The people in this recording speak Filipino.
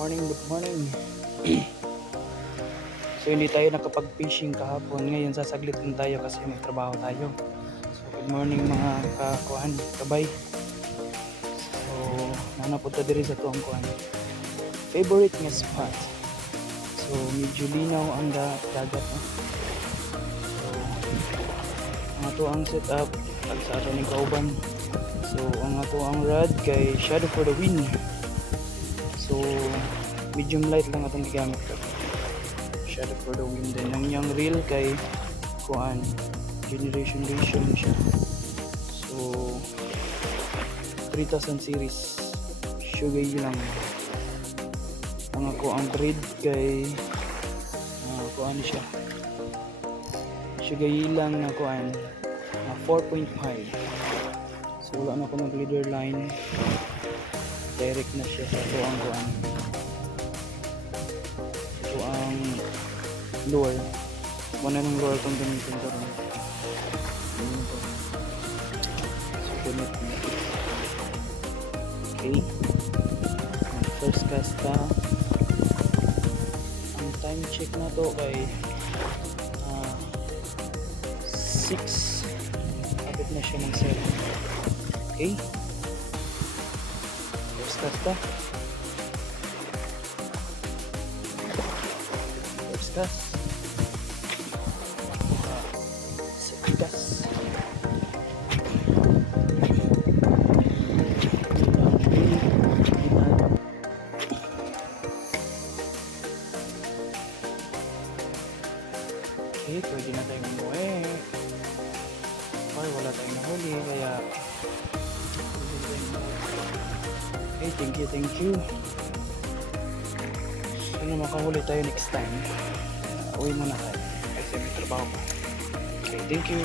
Good morning. So hindi tayo nakapag-fishing kahapon. Ngayon sasaglit lang tayo kasi may trabaho tayo. So good morning mga kakuan, kabay. So nanapunta diri sa tuwang kuan. Favorite nga spot. So medyo linaw ang dagat. No? So ang ato ang setup pag sa ato ng kauban. So ang ato ang rod kay Shadow for the Wind. So medium light lang atong gigamit ko. Shadow for the Wind. Then ang yung reel kay kuan generation ratio siya. So 3000 series. Sugay lang. Ang ako ang breed kay kuan siya. Sugay lang na kuan 4.5. So wala na ako mag leader line. Direct na siya sa tuang kuan. So ang lure. Muna ng lure kung gamitin ko rin. So gunit na. Okay. Ang first cast na. Ang time check na to kay 6. Kapit na siya ng 7. Okay. First cast na. First cast. Second cast. Okay, pwede na tayong umuwi. Okay, wala tayong nahuli, kaya okay, thank you. Sana makahuli tayo next time. Uwi muna tayo kasi may trabaho pa. Okay, thank you.